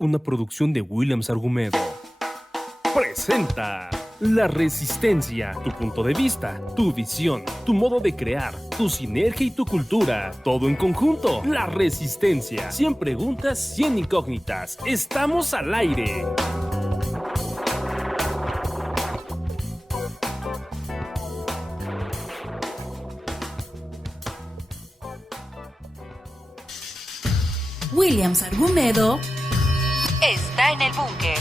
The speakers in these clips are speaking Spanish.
Una producción de Williams Argumedo. Presenta La Resistencia, tu punto de vista, tu visión, tu modo de crear, tu sinergia y tu cultura. Todo en conjunto. La Resistencia. 100 preguntas, 100 incógnitas. Estamos al aire. Williams Argumedo está en el búnker.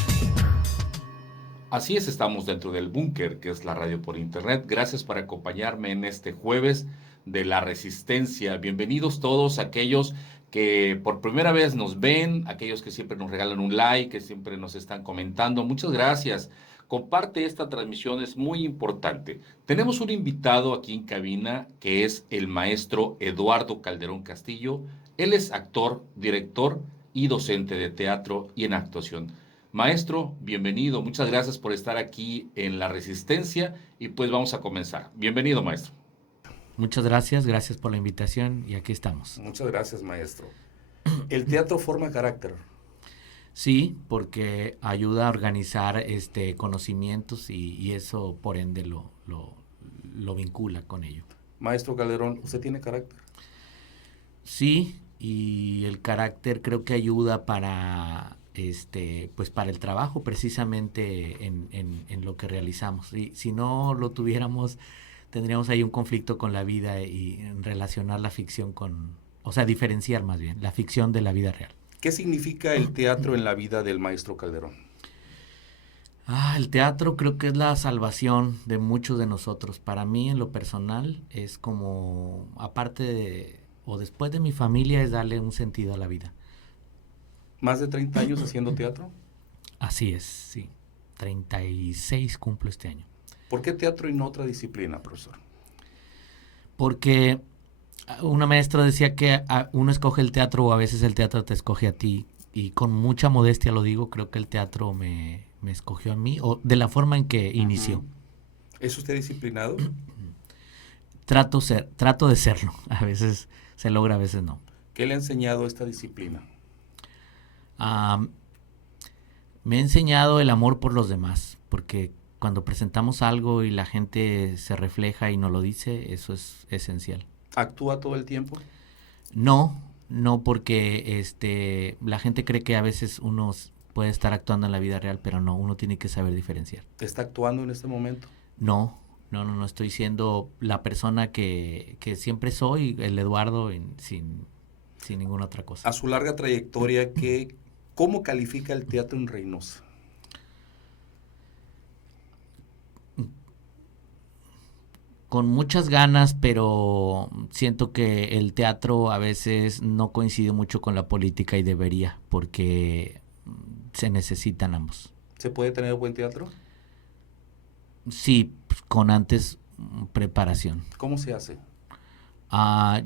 Así es, estamos dentro del búnker, que es la radio por internet. Gracias por acompañarme en este jueves de la Resistencia. Bienvenidos todos aquellos que por primera vez nos ven, aquellos que siempre nos regalan un like, que siempre nos están comentando. Muchas gracias. Comparte esta transmisión, es muy importante. Tenemos un invitado aquí en cabina que es el maestro Eduardo Calderón Castillo. Él es actor, director y docente de teatro y en actuación. Maestro, bienvenido. Muchas gracias por estar aquí en La Resistencia y pues vamos a comenzar. Bienvenido, maestro. Muchas gracias por la invitación y aquí estamos. Muchas gracias, maestro. ¿El teatro forma carácter? Sí, porque ayuda a organizar conocimientos y eso por ende lo vincula con ello. Maestro Calderón, ¿usted tiene carácter? Sí, y el carácter creo que ayuda para pues para el trabajo precisamente en lo que realizamos. Y si no lo tuviéramos, tendríamos ahí un conflicto con la vida y relacionar la ficción diferenciar más bien la ficción de la vida real. ¿Qué significa el teatro en la vida del maestro Calderón? El teatro creo que es la salvación de muchos de nosotros. Para mí, en lo personal, es como, después de mi familia, es darle un sentido a la vida. ¿Más de 30 años haciendo teatro? Así es, sí. 36 cumplo este año. ¿Por qué teatro y no otra disciplina, profesor? Porque una maestra decía que uno escoge el teatro o a veces el teatro te escoge a ti. Y con mucha modestia lo digo, creo que el teatro me escogió a mí, o de la forma en que inició. ¿Es usted disciplinado? Trato de serlo. A veces se logra, a veces no. ¿Qué le ha enseñado esta disciplina? Me ha enseñado el amor por los demás, porque cuando presentamos algo y la gente se refleja y nos lo dice, eso es esencial. ¿Actúa todo el tiempo? No porque la gente cree que a veces uno puede estar actuando en la vida real, pero no, uno tiene que saber diferenciar. ¿Está actuando en este momento? No, estoy siendo la persona que siempre soy, el Eduardo, sin ninguna otra cosa. A su larga trayectoria, ¿cómo califica el teatro en Reynosa? Con muchas ganas, pero siento que el teatro a veces no coincide mucho con la política y debería, porque se necesitan ambos. ¿Se puede tener buen teatro? Sí, con antes preparación. ¿Cómo se hace?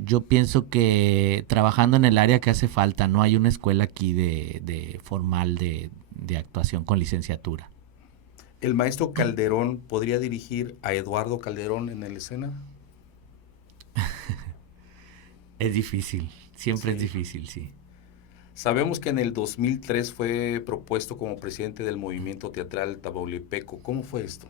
Yo pienso que trabajando en el área que hace falta, no hay una escuela aquí de formal de actuación con licenciatura. ¿El maestro Calderón podría dirigir a Eduardo Calderón en la escena? Es difícil, siempre sí. Es difícil, sí. Sabemos que en el 2003 fue propuesto como presidente del movimiento teatral tamaulipeco. ¿Cómo fue esto?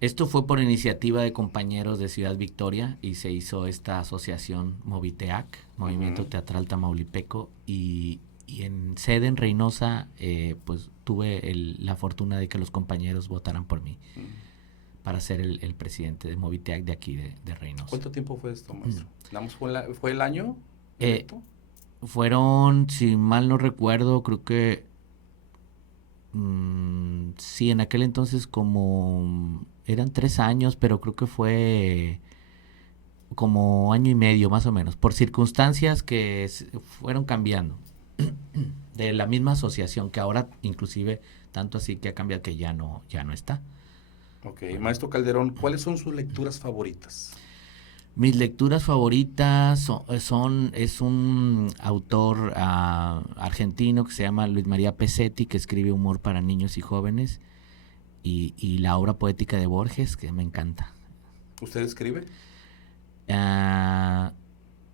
Esto fue por iniciativa de compañeros de Ciudad Victoria y se hizo esta asociación Moviteac, Movimiento Teatral Tamaulipeco, y en sede en Reynosa, pues tuve la fortuna de que los compañeros votaran por mí para ser el presidente de Moviteac de aquí, de Reynosa. ¿Cuánto tiempo fue esto, maestro? ¿Fue el año? Fueron, si mal no recuerdo, creo que sí, en aquel entonces como eran 3 años, pero creo que fue como año y medio más o menos, por circunstancias que fueron cambiando de la misma asociación, que ahora inclusive tanto así que ha cambiado que ya no está. Ok, maestro Calderón, ¿cuáles son sus lecturas favoritas? Mis lecturas favoritas es un autor argentino que se llama Luis María Pesetti, que escribe humor para niños y jóvenes, y la obra poética de Borges, que me encanta. ¿Usted escribe?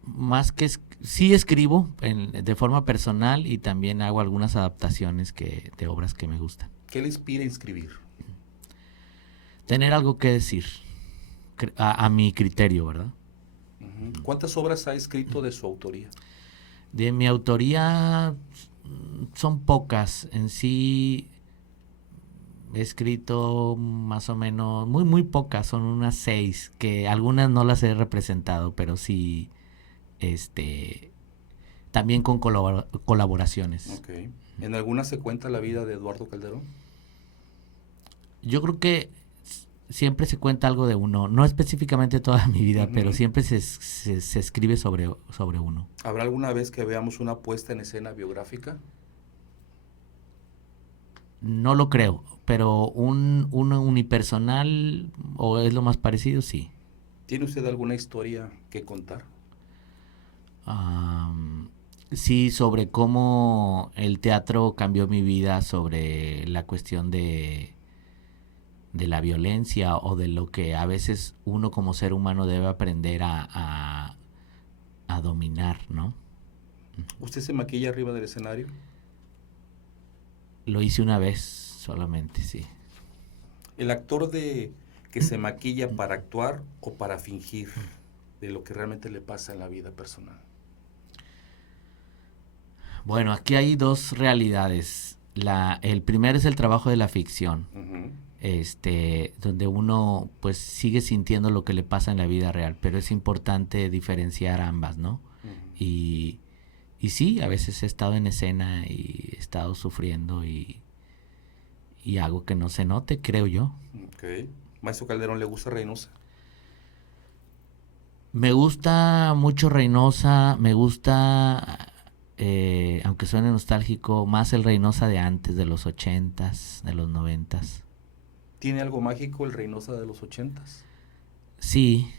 más que sí escribo de forma personal y también hago algunas adaptaciones de obras que me gustan. ¿Qué le inspira a escribir? Tener algo que decir, a mi criterio, ¿verdad? ¿Cuántas obras ha escrito de su autoría? De mi autoría son pocas. En sí he escrito más o menos, muy pocas, son unas 6, que algunas no las he representado, pero sí, también con colaboraciones. Okay. ¿En alguna se cuenta la vida de Eduardo Calderón? Yo creo que siempre se cuenta algo de uno, no específicamente toda mi vida, pero siempre se escribe sobre uno. ¿Habrá alguna vez que veamos una puesta en escena biográfica? No lo creo, pero un unipersonal, o es lo más parecido, sí. ¿Tiene usted alguna historia que contar? Sí, sobre cómo el teatro cambió mi vida, sobre la cuestión de la violencia o de lo que a veces uno como ser humano debe aprender a dominar, ¿no? ¿Usted se maquilla arriba del escenario? Lo hice una vez solamente, sí. ¿El actor que se maquilla para actuar o para fingir de lo que realmente le pasa en la vida personal? Bueno, aquí hay dos realidades. El primero es el trabajo de la ficción, donde uno pues sigue sintiendo lo que le pasa en la vida real, pero es importante diferenciar ambas, ¿no? Y sí, a veces he estado en escena y he estado sufriendo y hago que no se note, creo yo. Okay. Maestro Calderón, ¿le gusta Reynosa? Me gusta mucho Reynosa, me gusta, aunque suene nostálgico, más el Reynosa de antes, de los 80s, de los 90s. ¿Tiene algo mágico el Reynosa de los 80s? Sí,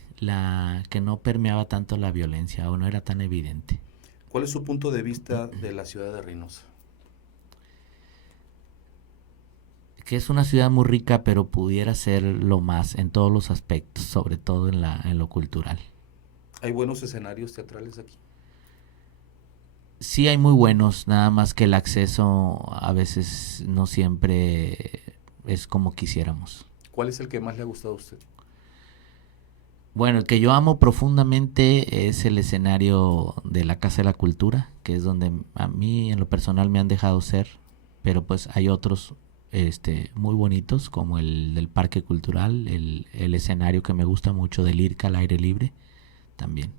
que no permeaba tanto la violencia o no era tan evidente. ¿Cuál es su punto de vista de la ciudad de Reynosa? Que es una ciudad muy rica, pero pudiera ser lo más en todos los aspectos, sobre todo en lo cultural. ¿Hay buenos escenarios teatrales aquí? Sí, hay muy buenos, nada más que el acceso a veces no siempre es como quisiéramos. ¿Cuál es el que más le ha gustado a usted? Bueno, el que yo amo profundamente es el escenario de la Casa de la Cultura, que es donde a mí en lo personal me han dejado ser, pero pues hay otros muy bonitos, como el del Parque Cultural, el escenario que me gusta mucho del IRCA al aire libre, también.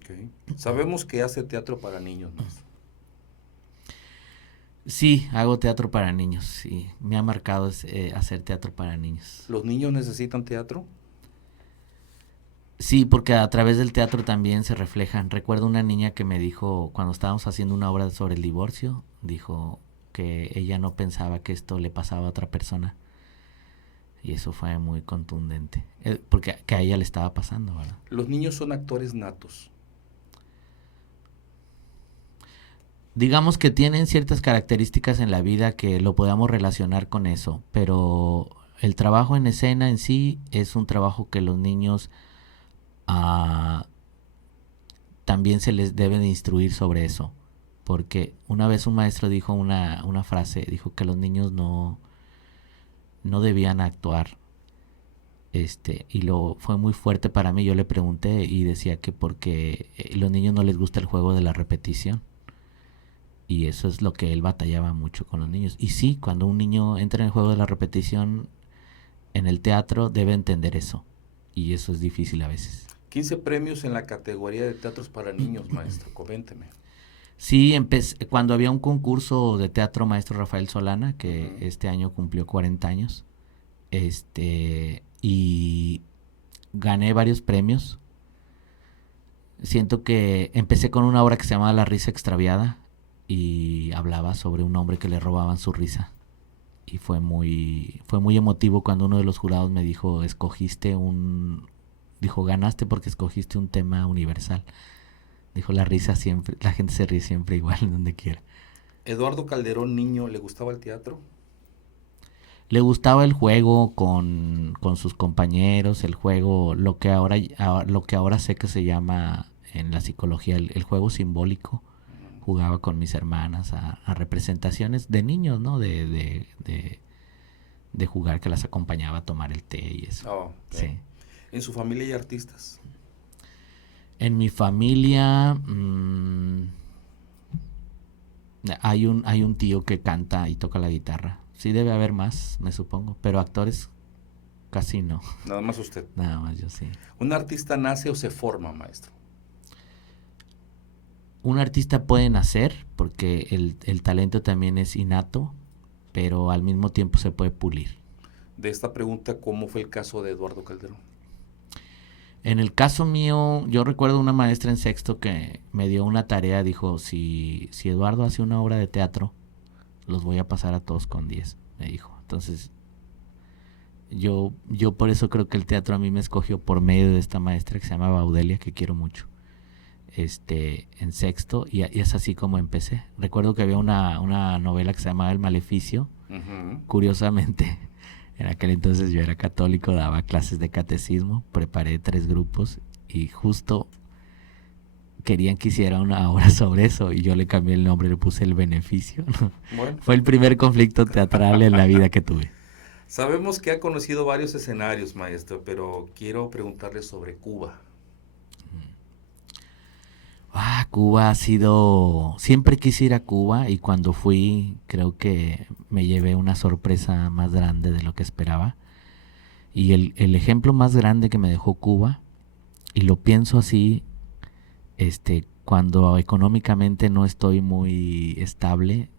Okay. Sabemos que hace teatro para niños, maestro. Sí, hago teatro para niños, sí. Me ha marcado hacer teatro para niños. ¿Los niños necesitan teatro? Sí, porque a través del teatro también se reflejan. Recuerdo una niña que me dijo, cuando estábamos haciendo una obra sobre el divorcio, dijo que ella no pensaba que esto le pasaba a otra persona. Y eso fue muy contundente, porque que a ella le estaba pasando, ¿verdad? ¿Los niños son actores natos? Digamos que tienen ciertas características en la vida que lo podamos relacionar con eso, pero el trabajo en escena en sí es un trabajo que los niños también se les debe de instruir sobre eso, porque una vez un maestro dijo una frase, dijo que los niños no debían actuar, y fue muy fuerte para mí. Yo le pregunté y decía que porque los niños no les gusta el juego de la repetición. Y eso es lo que él batallaba mucho con los niños. Y sí, cuando un niño entra en el juego de la repetición en el teatro, debe entender eso. Y eso es difícil a veces. 15 premios en la categoría de teatros para niños, maestro. Coménteme. Sí, cuando había un concurso de teatro, maestro Rafael Solana, que este año cumplió 40 años. Y gané varios premios. Siento que empecé con una obra que se llamaba La risa extraviada, y hablaba sobre un hombre que le robaban su risa, y fue muy emotivo cuando uno de los jurados me dijo, ganaste porque escogiste un tema universal. Dijo, la risa siempre, la gente se ríe siempre igual en donde quiera. ¿Eduardo Calderón niño le gustaba el teatro? Le gustaba el juego con sus compañeros, el juego, lo que ahora sé que se llama en la psicología, el juego simbólico. Jugaba con mis hermanas a representaciones de niños, ¿no? De jugar, que las acompañaba a tomar el té y eso. Oh, okay. Sí. ¿En su familia hay artistas? En mi familia hay un tío que canta y toca la guitarra. Sí debe haber más, me supongo, pero actores casi no. Nada más usted. Nada más yo sí. ¿Un artista nace o se forma, maestro? Un artista puede nacer porque el talento también es innato, pero al mismo tiempo se puede pulir. De esta pregunta, ¿cómo fue el caso de Eduardo Calderón? En el caso mío, yo recuerdo una maestra en sexto que me dio una tarea, dijo, si Eduardo hace una obra de teatro, los voy a pasar a todos con 10, me dijo. Entonces, yo por eso creo que el teatro a mí me escogió por medio de esta maestra que se llama Baudelia, que quiero mucho, en sexto, y es así como empecé. Recuerdo que había una novela que se llamaba El Maleficio, curiosamente. En aquel entonces yo era católico, daba clases de catecismo, preparé 3 grupos y justo querían que hiciera una obra sobre eso y yo le cambié el nombre, le puse El Beneficio. Bueno. Fue el primer conflicto teatral en la vida que tuve. Sabemos que ha conocido varios escenarios, maestro, pero quiero preguntarle sobre Cuba. Cuba ha sido... Siempre quise ir a Cuba y cuando fui creo que me llevé una sorpresa más grande de lo que esperaba. Y el ejemplo más grande que me dejó Cuba, y lo pienso así, cuando económicamente no estoy muy estable,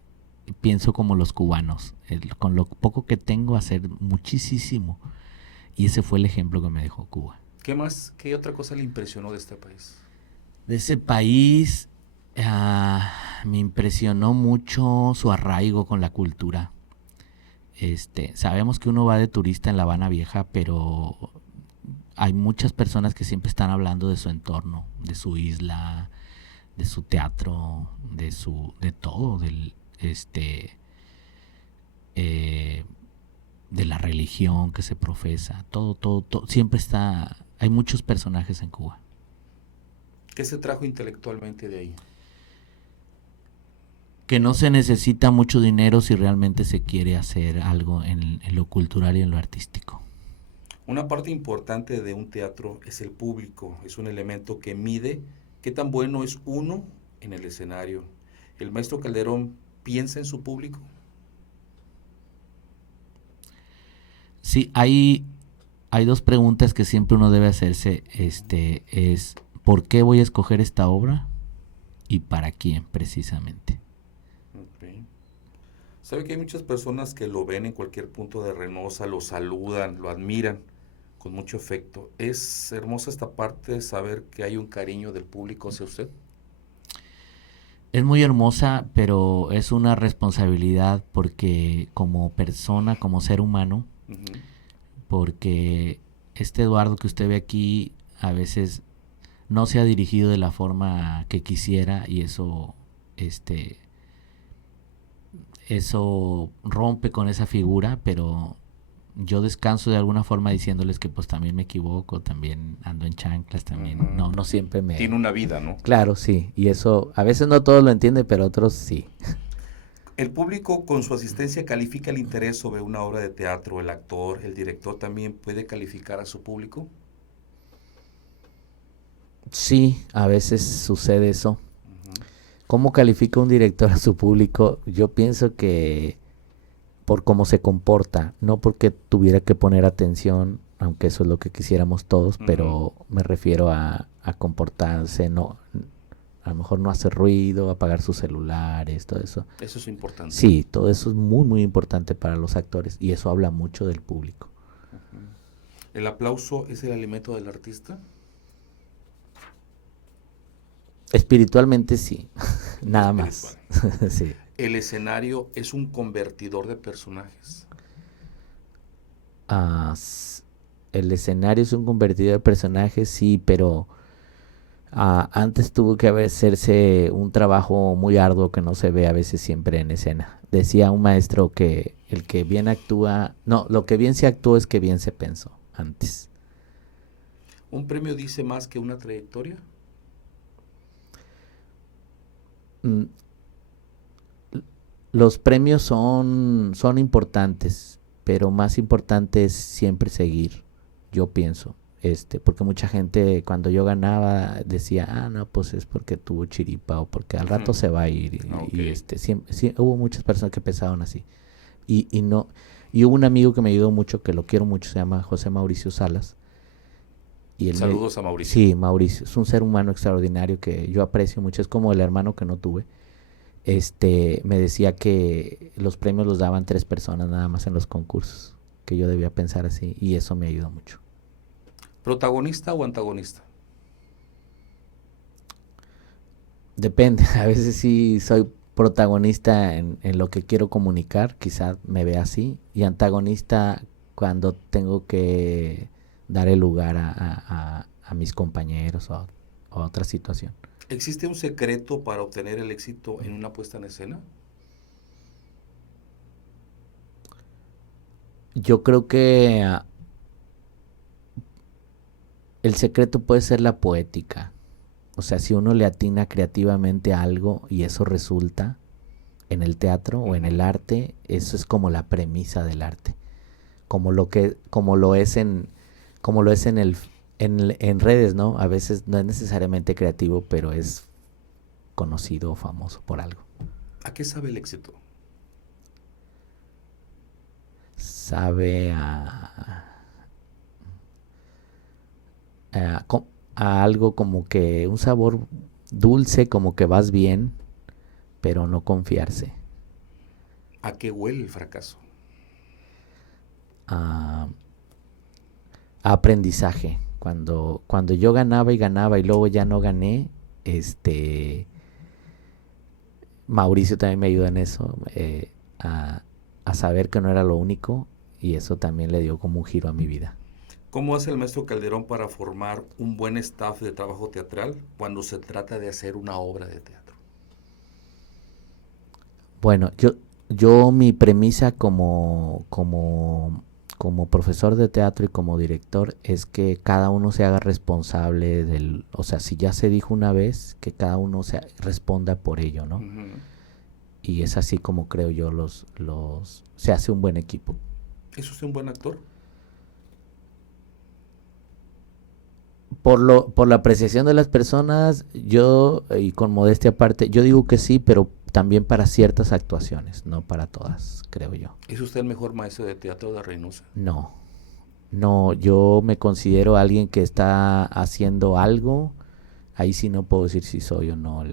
pienso como los cubanos. Con lo poco que tengo, hacer muchísimo. Y ese fue el ejemplo que me dejó Cuba. ¿Qué más? ¿Qué otra cosa le impresionó de este país? De ese país me impresionó mucho su arraigo con la cultura. Sabemos que uno va de turista en La Habana Vieja, pero hay muchas personas que siempre están hablando de su entorno, de su isla, de su teatro, de todo, de la religión que se profesa, todo, siempre hay muchos personajes en Cuba. ¿Qué se trajo intelectualmente de ahí? Que no se necesita mucho dinero si realmente se quiere hacer algo en lo cultural y en lo artístico. Una parte importante de un teatro es el público, es un elemento que mide qué tan bueno es uno en el escenario. ¿El maestro Calderón piensa en su público? Sí, hay 2 preguntas que siempre uno debe hacerse, es ¿por qué voy a escoger esta obra? ¿Y para quién precisamente? Okay. Sabe que hay muchas personas que lo ven en cualquier punto de Reynosa, lo saludan, lo admiran con mucho afecto. ¿Es hermosa esta parte de saber que hay un cariño del público hacia usted? Es muy hermosa, pero es una responsabilidad porque como persona, como ser humano, porque Eduardo que usted ve aquí a veces no se ha dirigido de la forma que quisiera y eso rompe con esa figura, pero yo descanso de alguna forma diciéndoles que pues también me equivoco, también ando en chanclas, también no siempre me... Tiene una vida, ¿no? Claro, sí, y eso a veces no todos lo entienden, pero otros sí. ¿El público con su asistencia califica el interés sobre una obra de teatro? ¿El actor, el director también puede calificar a su público? Sí, a veces sucede eso. ¿Cómo califica un director a su público? Yo pienso que por cómo se comporta, no porque tuviera que poner atención, aunque eso es lo que quisiéramos todos, pero me refiero a comportarse, no, a lo mejor no hacer ruido, apagar sus celulares, todo eso. Eso es importante. Sí, todo eso es muy, muy importante para los actores y eso habla mucho del público. ¿El aplauso es el alimento del artista? Espiritualmente sí, nada más. Sí. ¿El escenario es un convertidor de personajes? El escenario es un convertidor de personajes, sí, pero antes tuvo que hacerse un trabajo muy arduo que no se ve a veces siempre en escena. Decía un maestro que el que bien actúa, no, lo que bien se actuó es que bien se pensó antes. ¿Un premio dice más que una trayectoria? mm, los premios son importantes, pero más importante es siempre seguir, yo pienso. Porque mucha gente cuando yo ganaba decía, no, pues es porque tuvo chiripa o porque al rato se va a ir. Y hubo muchas personas que pensaban así. Y no, y hubo un amigo que me ayudó mucho, que lo quiero mucho, se llama José Mauricio Salas. Y Saludos a Mauricio. Sí, Mauricio, es un ser humano extraordinario que yo aprecio mucho, es como el hermano que no tuve. Me decía que los premios los daban 3 personas nada más en los concursos, que yo debía pensar así, y eso me ayudó mucho. ¿Protagonista o antagonista? Depende, a veces sí soy protagonista en lo que quiero comunicar, quizá me vea así, y antagonista cuando tengo que dar el lugar a mis compañeros o a otra situación. ¿Existe un secreto para obtener el éxito en una puesta en escena? Yo creo que el secreto puede ser la poética. O sea, si uno le atina creativamente a algo y eso resulta en el teatro o en el arte, eso es como la premisa del arte. Como lo es en redes, ¿no? A veces no es necesariamente creativo, pero es conocido o famoso por algo. ¿A qué sabe el éxito? Sabe a algo como que un sabor dulce, como que vas bien, pero no confiarse. ¿A qué huele el fracaso? A aprendizaje. Cuando yo ganaba y luego ya no gané, Mauricio también me ayudó en eso, a saber que no era lo único, y eso también le dio como un giro a mi vida. ¿Cómo hace el maestro Calderón para formar un buen staff de trabajo teatral cuando se trata de hacer una obra de teatro? Bueno, yo mi premisa como profesor de teatro y como director es que cada uno se haga responsable o sea, si ya se dijo una vez, que cada uno responda por ello, ¿no? Uh-huh. Y es así como creo yo se hace un buen equipo. ¿Es usted un buen actor? Por la apreciación de las personas, yo, y con modestia aparte, yo digo que sí, pero también para ciertas actuaciones, no para todas, creo yo. ¿Es usted el mejor maestro de teatro de Reynosa? No, yo me considero alguien que está haciendo algo, ahí sí no puedo decir si soy o no,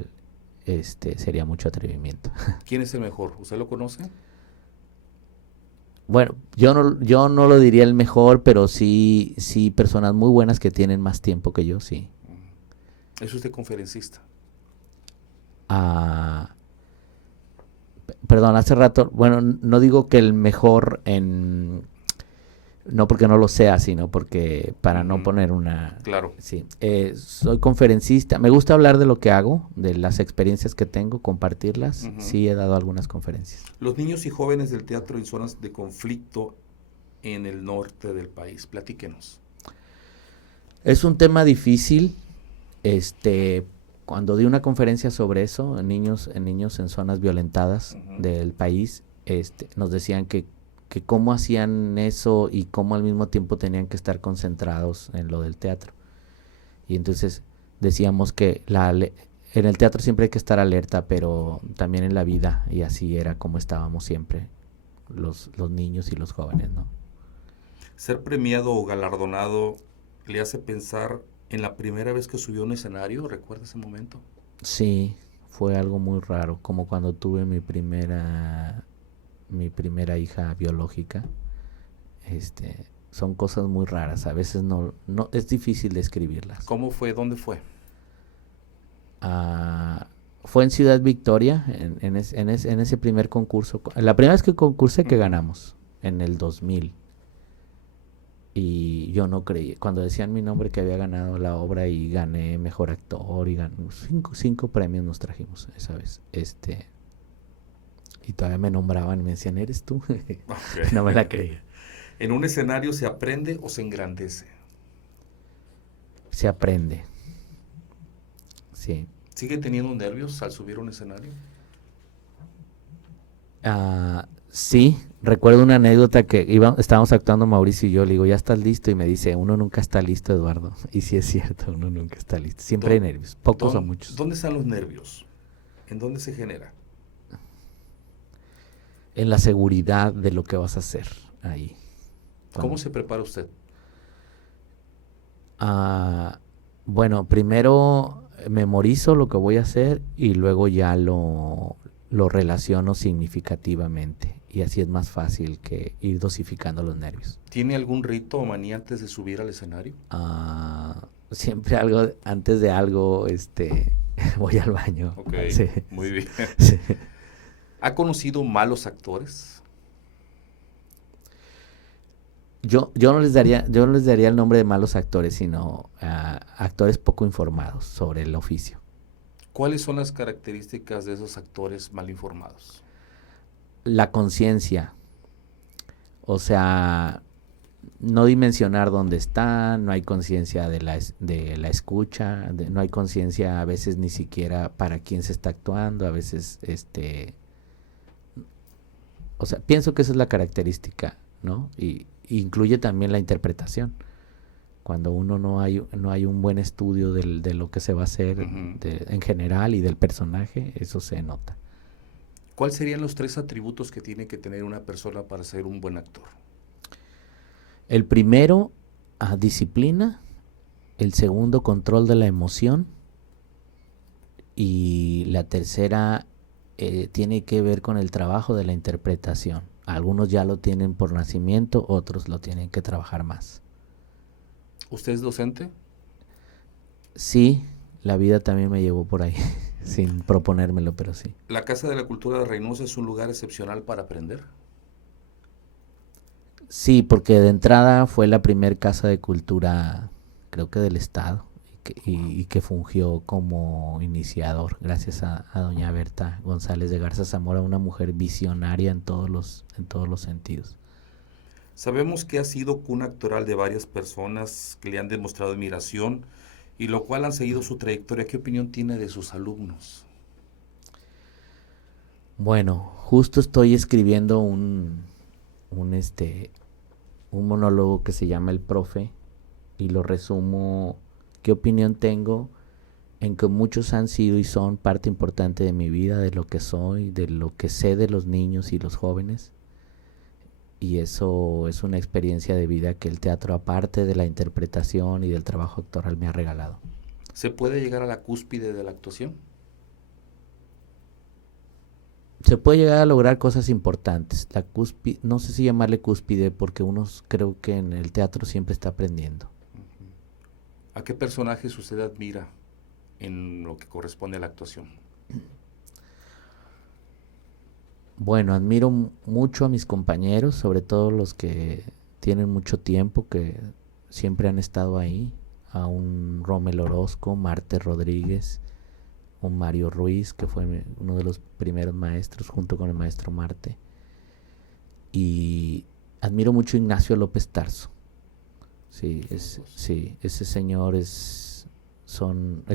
sería mucho atrevimiento. ¿Quién es el mejor? ¿Usted lo conoce? Bueno, yo no lo diría el mejor, pero sí personas muy buenas que tienen más tiempo que yo, sí. ¿Es usted conferencista? Perdón, hace rato, bueno, no digo que el mejor no porque no lo sea, sino porque para no poner una... Claro. Sí, soy conferencista, me gusta hablar de lo que hago, de las experiencias que tengo, compartirlas. Sí, he dado algunas conferencias. Los niños y jóvenes del teatro en zonas de conflicto en el norte del país, platíquenos. Es un tema difícil, cuando di una conferencia sobre eso, en niños en zonas violentadas del país, nos decían que cómo hacían eso y cómo al mismo tiempo tenían que estar concentrados en lo del teatro. Y entonces decíamos que en el teatro siempre hay que estar alerta, pero también en la vida, y así era como estábamos siempre, los niños y los jóvenes, ¿no? Ser premiado o galardonado le hace pensar en la primera vez que subió a un escenario. ¿Recuerda ese momento? Sí, fue algo muy raro, como cuando tuve mi primera hija biológica. Son cosas muy raras, a veces no es difícil describirlas. ¿Cómo fue? ¿Dónde fue? Fue en Ciudad Victoria, en ese primer concurso. La primera vez que concursé, que ganamos, en el 2000. Y yo no creí, cuando decían mi nombre, que había ganado la obra y gané mejor actor y gané 5 premios nos trajimos esa vez. Y todavía me nombraban y me decían, ¿eres tú? Okay. No me la creía. ¿En un escenario se aprende o se engrandece? Se aprende. Sí. ¿Sigue teniendo nervios al subir a un escenario? Sí, recuerdo una anécdota que estábamos actuando Mauricio y yo, le digo, ¿ya estás listo? Y me dice, uno nunca está listo, Eduardo. Y sí es cierto, uno nunca está listo. Siempre hay nervios, pocos o muchos. ¿Dónde están los nervios? ¿En dónde se genera? En la seguridad de lo que vas a hacer ahí. ¿Cómo se prepara usted? Bueno, primero memorizo lo que voy a hacer y luego ya lo relaciono significativamente. Y así es más fácil que ir dosificando los nervios. ¿Tiene algún rito o manía antes de subir al escenario? Siempre antes de algo, voy al baño. Ok, sí. Muy bien. Sí. ¿Ha conocido malos actores? Yo no les daría el nombre de malos actores, sino actores poco informados sobre el oficio. ¿Cuáles son las características de esos actores mal informados? La conciencia, o sea, no dimensionar dónde están, no hay conciencia de la escucha, no hay conciencia a veces ni siquiera para quién se está actuando, a veces, o sea, pienso que esa es la característica, ¿no? Y incluye también la interpretación. Cuando uno no hay un buen estudio de lo que se va a hacer en general y del personaje, eso se nota. ¿Cuáles serían los 3 atributos que tiene que tener una persona para ser un buen actor? El primero, disciplina. El segundo, control de la emoción. Y la tercera tiene que ver con el trabajo de la interpretación. Algunos ya lo tienen por nacimiento, otros lo tienen que trabajar más. ¿Usted es docente? Sí, la vida también me llevó por ahí, sin proponérmelo, pero sí. ¿La Casa de la Cultura de Reynosa es un lugar excepcional para aprender? Sí, porque de entrada fue la primer casa de cultura, creo que del estado, y que fungió como iniciador, gracias a doña Berta González de Garza Zamora, una mujer visionaria en todos los sentidos. Sabemos que ha sido cuna actoral de varias personas que le han demostrado admiración y lo cual han seguido su trayectoria. ¿Qué opinión tiene de sus alumnos? Bueno, justo estoy escribiendo un monólogo que se llama El Profe y lo resumo. ¿Qué opinión tengo? En que muchos han sido y son parte importante de mi vida, de lo que soy, de lo que sé de los niños y los jóvenes. Y eso es una experiencia de vida que el teatro, aparte de la interpretación y del trabajo actoral, me ha regalado. ¿Se puede llegar a la cúspide de la actuación? Se puede llegar a lograr cosas importantes. La cúspide, no sé si llamarle cúspide, porque uno creo que en el teatro siempre está aprendiendo. ¿A qué personajes usted admira en lo que corresponde a la actuación? Bueno, admiro mucho a mis compañeros, sobre todo los que tienen mucho tiempo, que siempre han estado ahí. A un Rommel Orozco, Marte Rodríguez, un Mario Ruiz, que fue uno de los primeros maestros, junto con el maestro Marte. Y admiro mucho a Ignacio López Tarso. Sí, ese señor es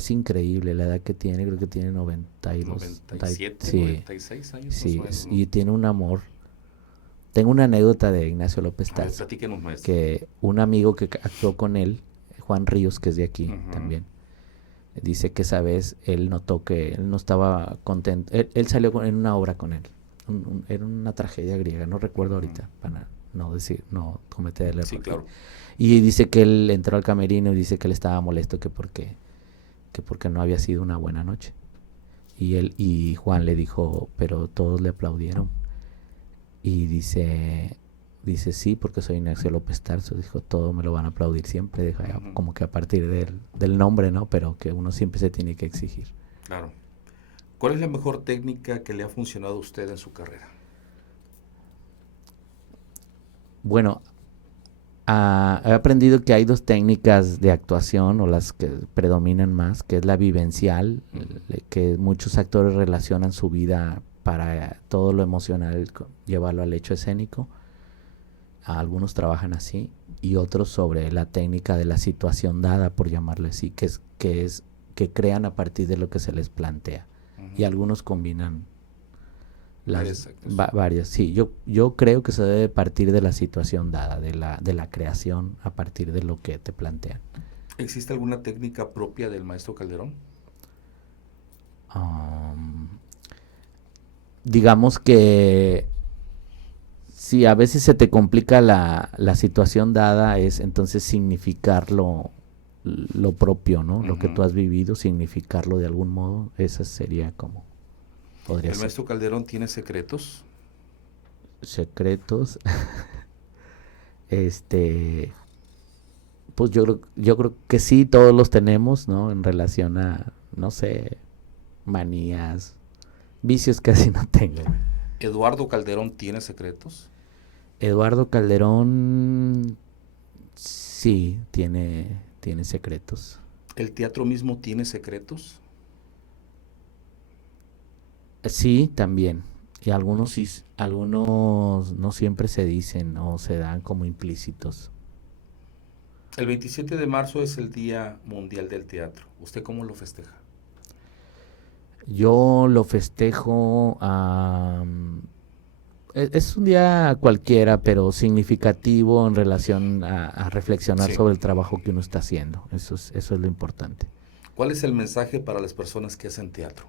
increíble la edad que tiene, creo que tiene 97, 96 años. Sí, y tiene un amor. Tengo una anécdota de Ignacio López Tarso. Platíquenos, maestro. Que un amigo que actuó con él, Juan Ríos, que es de aquí también, dice que esa vez él notó que él no estaba contento. Él salió en una obra con él. Era una tragedia griega, no recuerdo ahorita, para no cometer el error. Sí, claro. Y dice que él entró al camerino y dice que él estaba molesto que porque no había sido una buena noche. Y Juan le dijo, pero todos le aplaudieron. Y dice sí, porque soy Ignacio López Tarso. Dijo, todos me lo van a aplaudir siempre. Dijo, como que a partir del nombre, ¿no? Pero que uno siempre se tiene que exigir. Claro. ¿Cuál es la mejor técnica que le ha funcionado a usted en su carrera? Bueno, he aprendido que hay 2 técnicas de actuación, o las que predominan más, que es la vivencial, que muchos actores relacionan su vida para todo lo emocional, llevarlo al hecho escénico. Algunos trabajan así, y otros sobre la técnica de la situación dada, por llamarlo así, que que crean a partir de lo que se les plantea. Y algunos combinan varias. Sí, yo creo que se debe partir de la situación dada, de la creación a partir de lo que te plantean. ¿Existe alguna técnica propia del maestro Calderón? Digamos que si a veces se te complica la situación dada, es entonces significar lo propio, ¿no? Lo que tú has vivido, significarlo de algún modo. Esa sería como podría ¿El ser. maestro Calderón tiene secretos? Secretos. Pues yo creo que sí, todos los tenemos, ¿no? En relación a, no sé, manías, vicios casi no tengo. ¿Eduardo Calderón tiene secretos? Eduardo Calderón sí tiene secretos. ¿El teatro mismo tiene secretos? Sí, también. Y algunos sí, algunos no siempre se dicen o se dan como implícitos. El 27 de marzo es el Día Mundial del Teatro. ¿Usted cómo lo festeja? Yo lo festejo, es un día cualquiera, pero significativo en relación a reflexionar sobre el trabajo que uno está haciendo. Eso es lo importante. ¿Cuál es el mensaje para las personas que hacen teatro?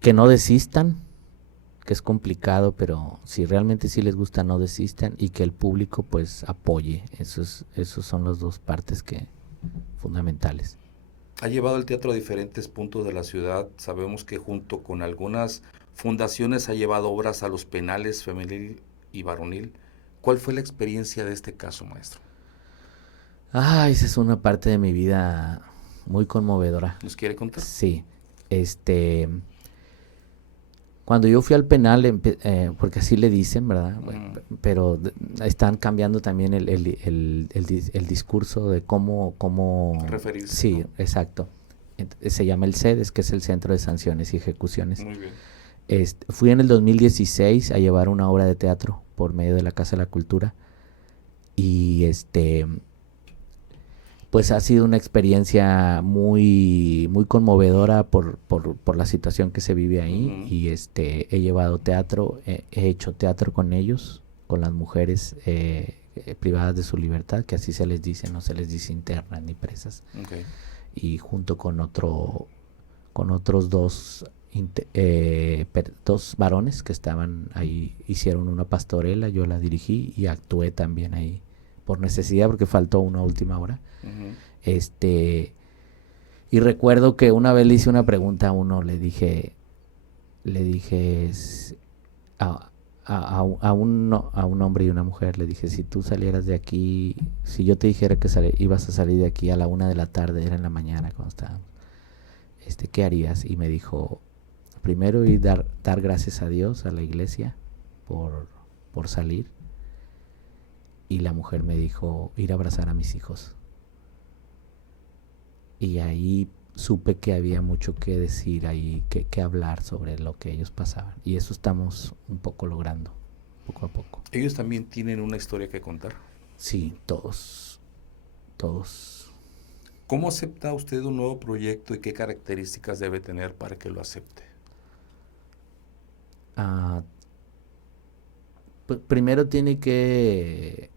Que no desistan, que es complicado, pero si realmente sí les gusta, no desistan, y que el público pues apoye. Esos son las dos partes fundamentales. Ha llevado el teatro a diferentes puntos de la ciudad. Sabemos que junto con algunas fundaciones ha llevado obras a los penales femenil y varonil. ¿Cuál fue la experiencia de este caso, maestro? Esa es una parte de mi vida muy conmovedora. ¿Nos quiere contar? Sí. Cuando yo fui al penal, porque así le dicen, ¿verdad? Pero están cambiando también el discurso de cómo referirse. Sí, ¿no? Exacto. Se llama el CEDES, que es el Centro de Sanciones y Ejecuciones. Muy bien. Fui en el 2016 a llevar una obra de teatro por medio de la Casa de la Cultura y pues ha sido una experiencia muy muy conmovedora por la situación que se vive ahí. Y he llevado teatro, he hecho teatro con ellos, con las mujeres privadas de su libertad, que así se les dice, no se les dice internas ni presas. Okay. Y junto con otros dos varones que estaban ahí, hicieron una pastorela, yo la dirigí y actué también ahí por necesidad, porque faltó una última hora. Y recuerdo que una vez le hice una pregunta a uno, le dije a un hombre y una mujer, le dije, si tú salieras de aquí, si yo te dijera que ibas a salir de aquí a la 1 de la tarde, era en la mañana cuando estábamos, ¿qué harías? Y me dijo, primero ir dar gracias a Dios, a la iglesia, por salir. Y la mujer me dijo, ir a abrazar a mis hijos. Y ahí supe que había mucho que decir ahí, que hablar sobre lo que ellos pasaban. Y eso estamos un poco logrando, poco a poco. ¿Ellos también tienen una historia que contar? Sí, todos. ¿Cómo acepta usted un nuevo proyecto y qué características debe tener para que lo acepte? Primero tiene que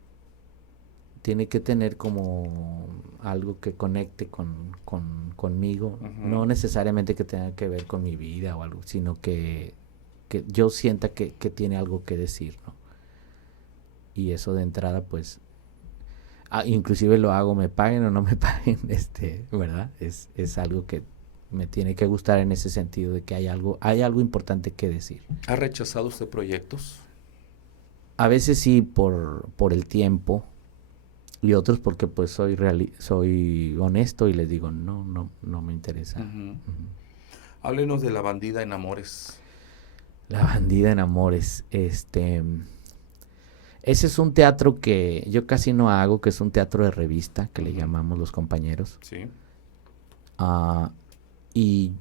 tener como algo que conecte conmigo, no necesariamente que tenga que ver con mi vida o algo, sino que yo sienta que tiene algo que decir, ¿no? Y eso de entrada, pues, inclusive lo hago, me paguen o no me paguen, ¿verdad? Es algo que me tiene que gustar en ese sentido de que hay algo importante que decir. ¿Ha rechazado usted proyectos? A veces sí por el tiempo, y otros porque pues soy honesto y les digo no me interesa. Háblenos de La Bandida en Amores. La Bandida en Amores, ese es un teatro que yo casi no hago, que es un teatro de revista, que le llamamos los compañeros. Sí. Y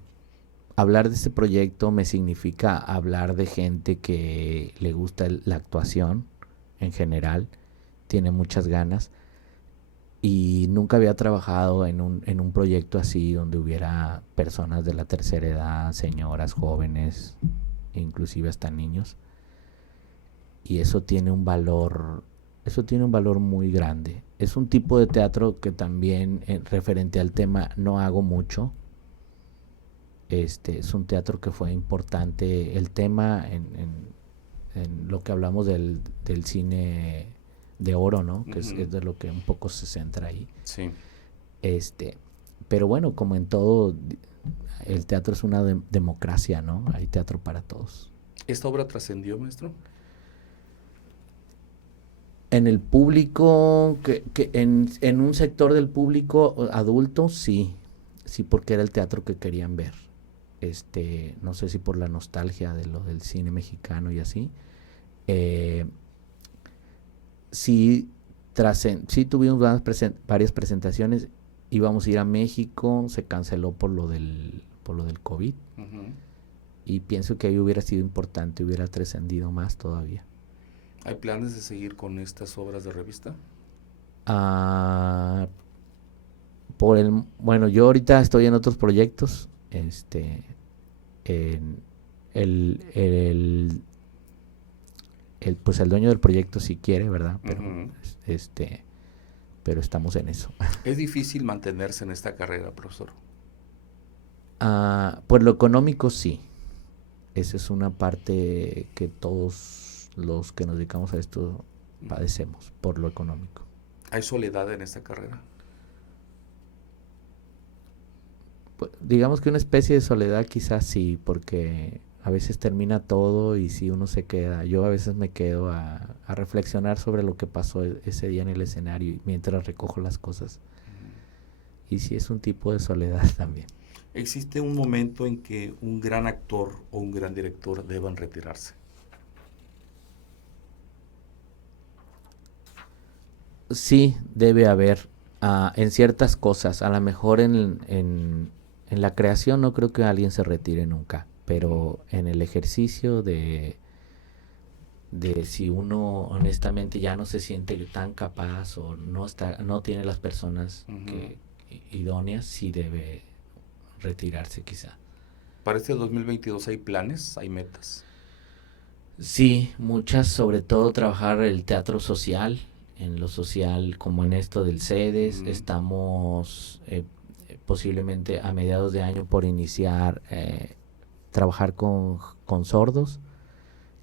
hablar de este proyecto me significa hablar de gente que le gusta la actuación en general, tiene muchas ganas. y nunca había trabajado en un proyecto así donde hubiera personas de la tercera edad, señoras, jóvenes, inclusive hasta niños. Y eso tiene un valor muy grande. Es un tipo de teatro que también, referente al tema, no hago mucho. Es un teatro que fue importante. El tema en lo que hablamos del cine de oro, ¿no? Que es de lo que un poco se centra ahí. Sí. Pero bueno, como en todo, el teatro es una democracia, ¿no? Hay teatro para todos. ¿Esta obra trascendió, maestro? En el público, en un sector del público adulto, sí, porque era el teatro que querían ver. No sé si por la nostalgia de lo del cine mexicano y así. Sí tuvimos varias presentaciones. Íbamos a ir a México, se canceló por lo del COVID. Y pienso que ahí hubiera sido importante, hubiera trascendido más todavía. ¿Hay planes de seguir con estas obras de revista? Bueno, yo ahorita estoy en otros proyectos. Pues el dueño del proyecto si quiere, ¿verdad? Pero pero estamos en eso. ¿Es difícil mantenerse en esta carrera, profesor? Por lo económico, sí. Esa es una parte que todos los que nos dedicamos a esto padecemos, por lo económico. ¿Hay soledad en esta carrera? Pues, digamos que una especie de soledad quizás sí, porque a veces termina todo y si uno se queda, yo a veces me quedo a reflexionar sobre lo que pasó ese día en el escenario mientras recojo las cosas. Y sí es un tipo de soledad también. ¿Existe un momento en que un gran actor o un gran director deban retirarse? Sí, debe haber en ciertas cosas. A lo mejor en la creación no creo que alguien se retire nunca, pero en el ejercicio de si uno honestamente ya no se siente tan capaz o no tiene las personas idóneas, sí debe retirarse quizá. ¿Para este 2022 hay planes, hay metas? Sí, muchas, sobre todo trabajar el teatro social, en lo social como en esto del CEDES. Estamos posiblemente a mediados de año por iniciar trabajar con sordos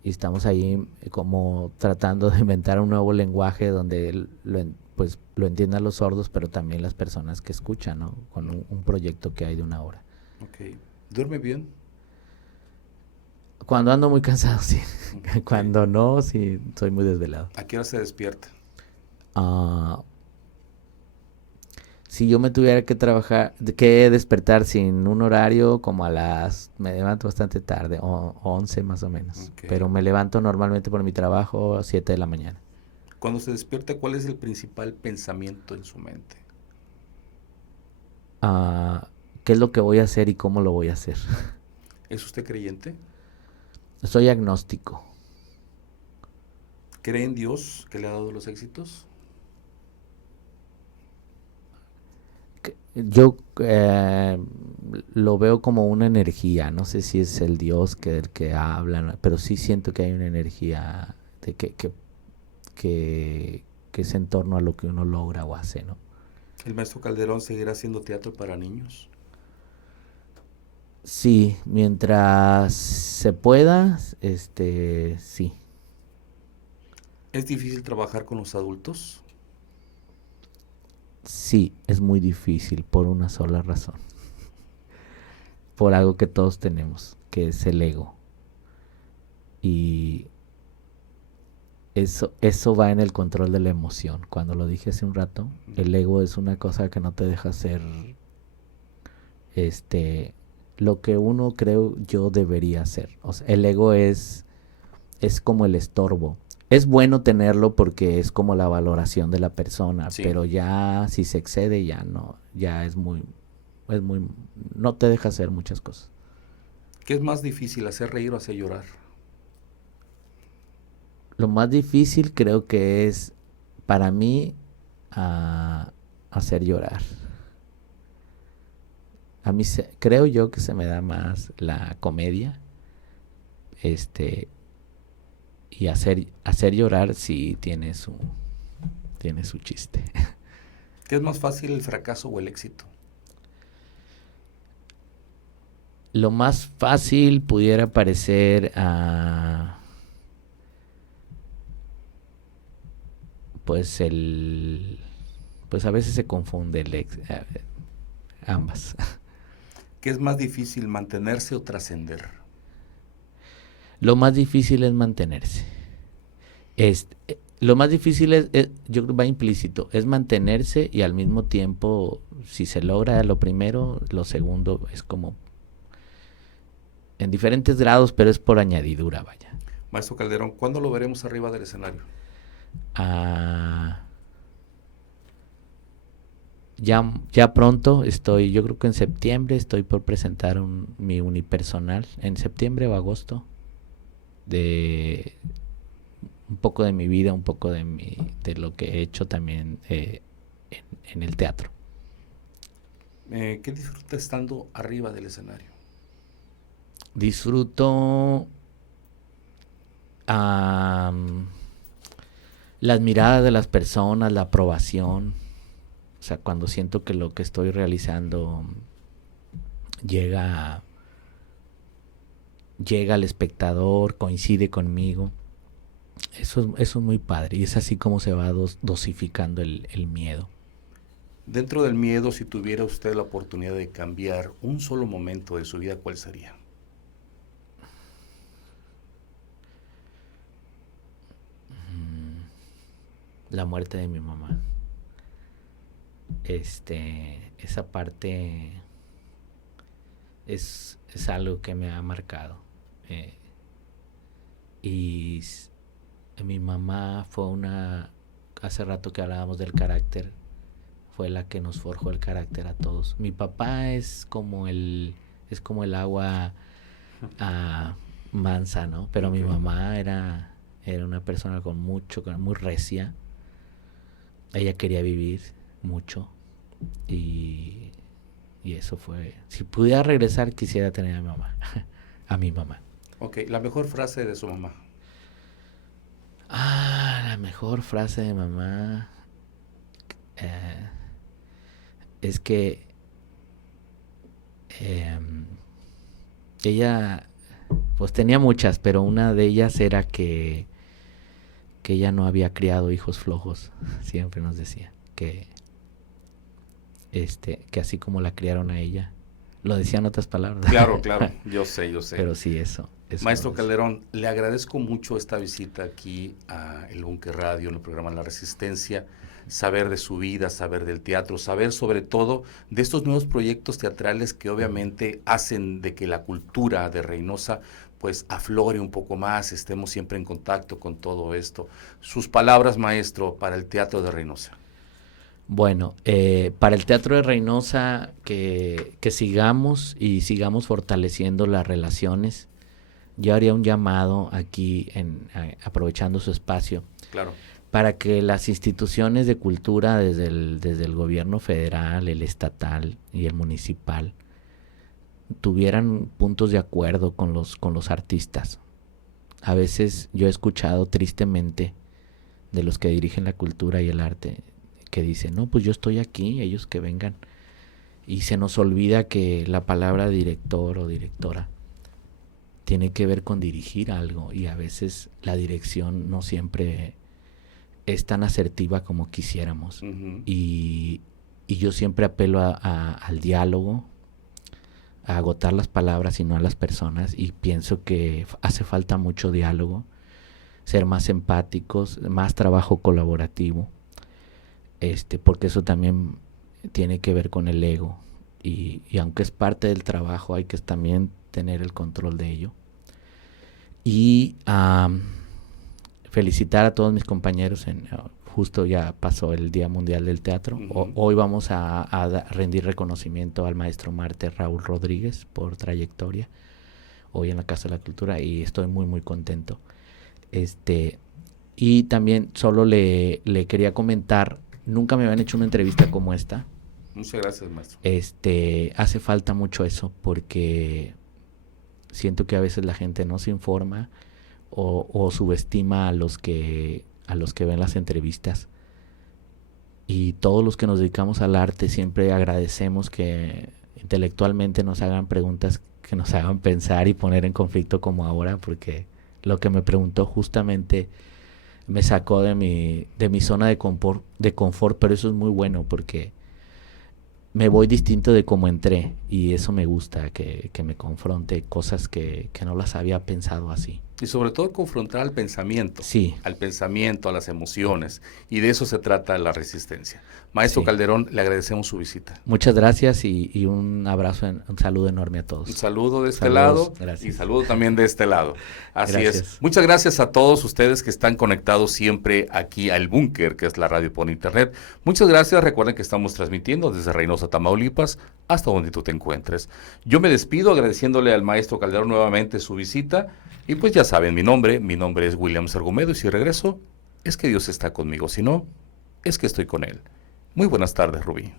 y estamos ahí como tratando de inventar un nuevo lenguaje donde lo entiendan los sordos, pero también las personas que escuchan, ¿no? Con un proyecto que hay de 1 hora. Ok. ¿Duerme bien? Cuando ando muy cansado, sí. Okay. Cuando no, sí, soy muy desvelado. ¿A qué hora se despierta? Si yo me tuviera que despertar sin un horario, como me levanto bastante tarde, 11 más o menos. Okay. Pero me levanto normalmente por mi trabajo a 7 de la mañana. Cuando se despierta, ¿cuál es el principal pensamiento en su mente? ¿Qué es lo que voy a hacer y cómo lo voy a hacer? ¿Es usted creyente? Soy agnóstico. ¿Cree en Dios que le ha dado los éxitos? Yo lo veo como una energía, no sé si es el Dios del que hablan, pero sí siento que hay una energía que es en torno a lo que uno logra o hace, ¿no? ¿El maestro Calderón seguirá haciendo teatro para niños? Sí, mientras se pueda, sí. ¿Es difícil trabajar con los adultos? Sí, es muy difícil por una sola razón. Por algo que todos tenemos, que es el ego. Y eso va en el control de la emoción. Cuando lo dije hace un rato, el ego es una cosa que no te deja hacer lo que uno creo yo debería hacer. O sea, el ego es como el estorbo. Es bueno tenerlo porque es como la valoración de la persona, sí. Pero ya si se excede ya no, ya es muy, no te deja hacer muchas cosas. ¿Qué es más difícil, hacer reír o hacer llorar? Lo más difícil creo que es para mí hacer llorar. A mí creo yo que se me da más la comedia. Y hacer llorar sí tiene su chiste. ¿Qué es más fácil, el fracaso o el éxito? Lo más fácil pudiera parecer pues a veces se confunde ambas. ¿Qué es más difícil, mantenerse o trascender? Lo más difícil es mantenerse. Lo más difícil yo creo que va implícito, es mantenerse y al mismo tiempo, si se logra lo primero, lo segundo es como en diferentes grados, pero es por añadidura, vaya. Maestro Calderón, ¿cuándo lo veremos arriba del escenario? Ya pronto yo creo que en septiembre estoy por presentar mi unipersonal, en septiembre o agosto, de un poco de mi vida, un poco de lo que he hecho también en el teatro. ¿Qué disfruta estando arriba del escenario? Disfruto las miradas de las personas, la aprobación. O sea, cuando siento que lo que estoy realizando llega al espectador, coincide conmigo. Eso es muy padre. Y es así como se va dosificando el miedo. Dentro del miedo, si tuviera usted la oportunidad de cambiar un solo momento de su vida, ¿cuál sería? La muerte de mi mamá. Esa parte es algo que me ha marcado. Y mi mamá fue hace rato que hablábamos del carácter, fue la que nos forjó el carácter a todos. Mi papá es como el agua mansa, ¿no? Pero mi mamá era una persona muy recia. Ella quería vivir mucho y eso fue. Si pudiera regresar, quisiera tener a mi mamá. A mi mamá. Ok, la mejor frase de su mamá. La mejor frase de mamá es que ella pues tenía muchas, pero una de ellas era que ella no había criado hijos flojos. Siempre nos decía que así como la criaron a ella, lo decía en otras palabras. Claro, yo sé. Pero sí, eso Maestro Calderón, le agradezco mucho esta visita aquí a El Búnker Radio, en el programa La Resistencia, saber de su vida, saber del teatro, saber sobre todo de estos nuevos proyectos teatrales que obviamente hacen de que la cultura de Reynosa pues aflore un poco más, estemos siempre en contacto con todo esto. Sus palabras, maestro, para el Teatro de Reynosa. Bueno, para el Teatro de Reynosa que sigamos fortaleciendo las relaciones. Yo haría un llamado aquí, aprovechando su espacio, claro, para que las instituciones de cultura, desde el gobierno federal, el estatal y el municipal, tuvieran puntos de acuerdo con los artistas. A veces yo he escuchado tristemente de los que dirigen la cultura y el arte que dicen, no, pues yo estoy aquí, ellos que vengan. Y se nos olvida que la palabra director o directora tiene que ver con dirigir algo, y a veces la dirección no siempre es tan asertiva como quisiéramos. Uh-huh. Y yo siempre apelo al diálogo, a agotar las palabras y no a las personas, y pienso que hace falta mucho diálogo, ser más empáticos, más trabajo colaborativo, porque eso también tiene que ver con el ego, y aunque es parte del trabajo, hay que también tener el control de ello. Y felicitar a todos mis compañeros. Justo ya pasó el Día Mundial del Teatro. Uh-huh. Hoy vamos a rendir reconocimiento al maestro Marte Raúl Rodríguez por trayectoria, hoy en la Casa de la Cultura, y estoy muy muy contento. Y también solo le quería comentar nunca me habían hecho una entrevista como esta. Muchas gracias, maestro. Hace falta mucho eso, porque siento que a veces la gente no se informa o subestima a los que ven las entrevistas. Y todos los que nos dedicamos al arte siempre agradecemos que intelectualmente nos hagan preguntas que nos hagan pensar y poner en conflicto, como ahora, porque lo que me preguntó justamente me sacó de mi zona de confort, pero eso es muy bueno porque me voy distinto de cómo entré, y eso me gusta, que me confronte cosas que no las había pensado así. Y sobre todo confrontar al pensamiento, Sí. al pensamiento, a las emociones, y de eso se trata la resistencia. Maestro Sí. Calderón, le agradecemos su visita. Muchas gracias y un abrazo, un saludo enorme a todos. Un saludo de este Saludos, lado gracias. y saludo también de este lado. Así Gracias. es. Muchas gracias a todos ustedes que están conectados siempre aquí al Búnker, que es la radio por internet. Muchas gracias. Recuerden que estamos transmitiendo desde Reynosa, Tamaulipas, hasta donde tú te encuentres. Yo me despido agradeciéndole al maestro Calderón nuevamente su visita. Y pues ya saben mi nombre es William Sargumedo, y si regreso es que Dios está conmigo, si no, es que estoy con él. Muy buenas tardes, Rubí.